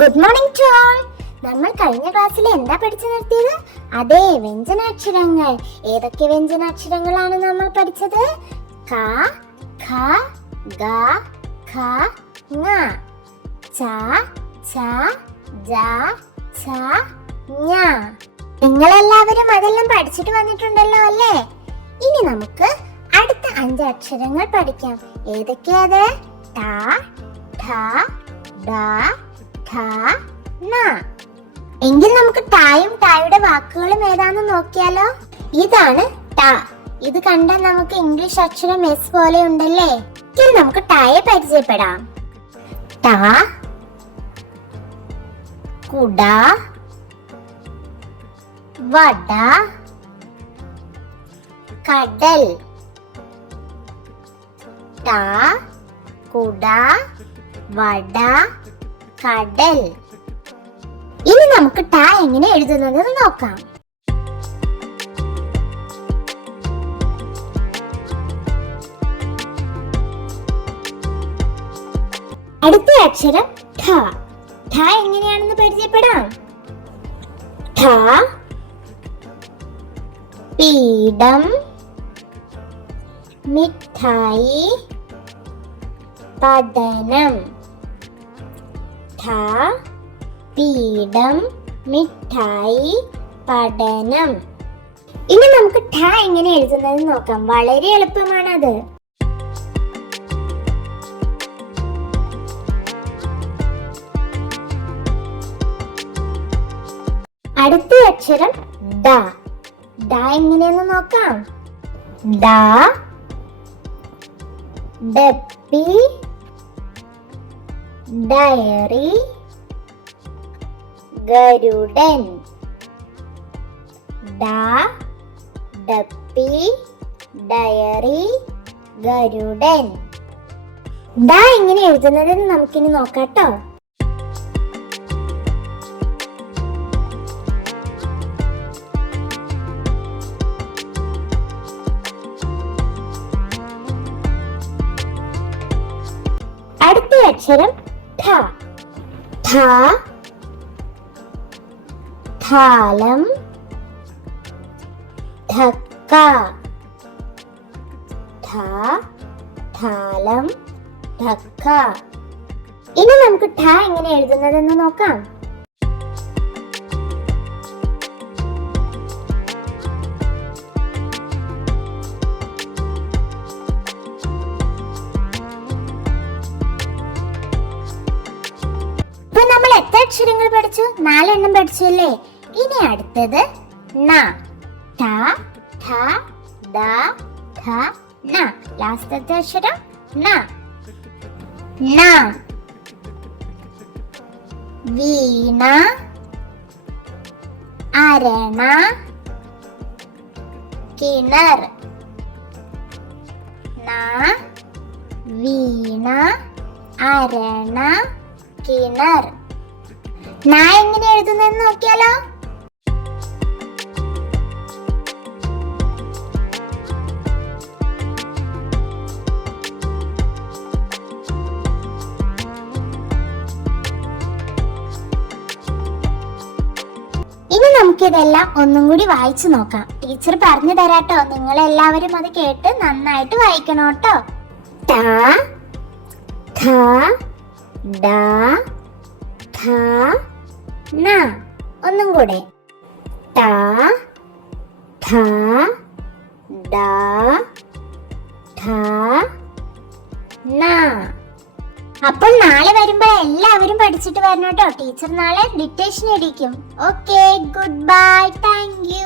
Good morning to all. നമ്മൾ കഴിഞ്ഞ ക്ലാസ്സിൽ എന്താ പഠിച്ചു നിർത്തിയത്? അതെ, വ്യഞ്ജനാക്ഷരങ്ങൾ. ഏതൊക്കെ വ്യഞ്ജനാക്ഷരങ്ങളാണ് നമ്മൾ പഠിച്ചത്? ക, ഖ, ഗ, ഘ, ങ, ച, ഛ, ജ, ഛ, ഞ. നിങ്ങളെല്ലാവരും അതെല്ലാം പഠിച്ചിട്ട് വന്നിട്ടുണ്ടല്ലോ അല്ലേ? ഇനി നമുക്ക് അടുത്ത 5 അക്ഷരങ്ങൾ പഠിക്കാം. ഏതൊക്കെയത്? ട, ഠ, ഡ, ഠ, ന. എങ്കിൽ നമുക്ക് ടായും ടായുടെ വാക്കുകളും ഏതാണെന്ന് നോക്കിയാലോ? ഇതാണ് ട. ഇത് കണ്ടാൽ നമുക്ക് ഇംഗ്ലീഷ് അക്ഷരം എസ് പോലെ ഉണ്ടല്ലേ? ഇനി നമുക്ക് ടായെ പരിചയപ്പെടാം. ട, കുട, വട, കടൽ. ട, കുട, വട, കടൽ. ഇനി നമുക്ക് ട എങ്ങനെ എഴുതുന്നത് നോക്കാം. അടുത്ത അക്ഷരം ഠ. ഠ എങ്ങനെയാണെന്ന് പരിചയപ്പെടാം. ഠ, പീഠം, മിഠായി, പഠനം. ഠ, പീഠം, മിഠായി, പഠനം. ഇനി നമുക്ക് ഠ എങ്ങനെ എഴുതുന്നത് നോക്കാം. വളരെ എളുപ്പമാണത്. അടുത്ത അക്ഷരം ഡ. ഡ എങ്ങനെയെന്ന് നോക്കാം. ഡ, ഡപ്പി, ഡയറി, ഗരുഡൻ. ഡ, ഡപ്പി, ഡയറി, ഗരുഡൻ. ഡ എങ്ങനെ എഴുതുന്നതെന്ന് നമുക്കിനി നോക്കാട്ടോ. അടുത്ത അക്ഷരം ഠ. ഠ, ഠാലം, ഠക്ക. ഠ, ഠാലം, ഠക്ക. ഇനി നമുക്ക് ഠ എങ്ങനെ എഴുതുന്നതെന്ന് നോക്കാം. എത്ര അക്ഷരങ്ങൾ പഠിച്ചു? 4 എണ്ണം പഠിച്ചല്ലേ? ഇനി അടുത്തത് ന. ട, ഠ, ഡ, ഠ, ന. ലാസ്റ്റത്തെ അക്ഷരം ന. ന, വീണ, അരണ, കിണർ. ന, വീണ, അരണ, കിണർ. ന എങ്ങനെ എഴുതുന്നെന്ന് നോക്കിയാലോ. ഇനി നമുക്കിതെല്ലാം ഒന്നും കൂടി വായിച്ചു നോക്കാം. ടീച്ചർ പറഞ്ഞു തരാട്ടോ. നിങ്ങൾ എല്ലാവരും അത് കേട്ട് നന്നായിട്ട് വായിക്കണം കേട്ടോ. ട, ഠ, ഡ, ഠ, ന. ഒന്നും കൂടെ. ട, ഠ, ഡ, ഠ, ന. അപ്പോൾ നാളെ വരുമ്പോൾ എല്ലാവരും പഠിച്ചിട്ട് വരണം കേട്ടോ. ടീച്ചർ നാളെ ഡിക്റ്റേഷൻ അടിക്കും. Okay, good bye, thank you.